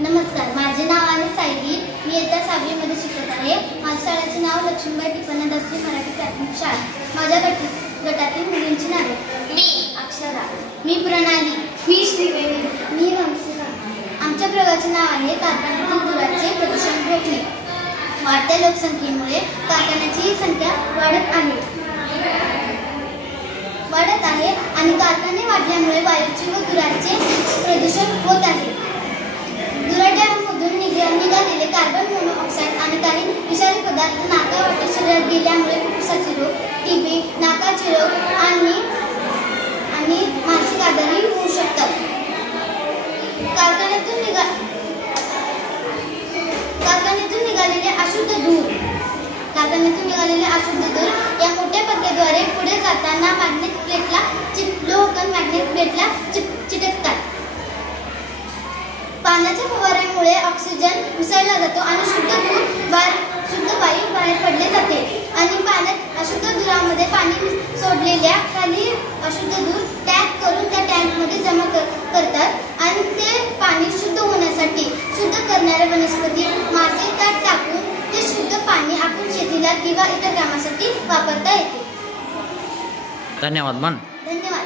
नमस्कार, माझे नाव आहे सायली. मी इयत्ता 6वी मध्ये शिकत आहे. माझ्या शाळेचे नाव लक्ष्मीबाई टिपण्णा दसरी मराठी प्राथमिक शाळा. माझ्या गटातील मुलींची नावे: मी अक्षरा, मी प्रणाली, मी श्रीवेणी, मी वंशिका. आमच्या प्रयोगाचे नाव आहे कारखान्यातील धुराचे प्रदूषण रोखणे. वाढत्या लोकसंख्येमुळे कारखान्याची संख्या वाढत आहे आणि कारखाने वाढल्यामुळे वायूचे व धुराचे प्रदूषण होत आहे. धुराट्यामधून निघालेले कार्बन मोनोऑक्साईड आणि काही विषारी पदार्थ नाकावाटे शरीरात गेल्यामुळे फुफ्फुसाचे रोग, टीबी, नाकाचे रोग आणि मानसिक आजारही होऊ शकतात. कारखान्यातून निघालेले अशुद्ध धूर या मोठ्या पट्ट्याद्वारे पुढे जाताना मॅग्नेट प्लेटला चिटकतात. पाण्याच्या फवाऱ्यामुळे ऑक्सिजन मिसळला जातो आणि शुद्ध वायू बाहेर पडले जाते. आणि पाण्यात अशुद्ध धुरामध्ये पाणी सोडलेल्या काही अशुद्ध धूर टँक करून त्या टँकमध्ये जमा करतात आणि ते पाणी शुद्ध होण्यासाठी शुद्ध करणारे वनस्पती, मासे त्यात टाकून ते शुद्ध पाणी आपण शेतीला किंवा इतर कामासाठी वापरता येते. धन्यवाद. धन्यवाद.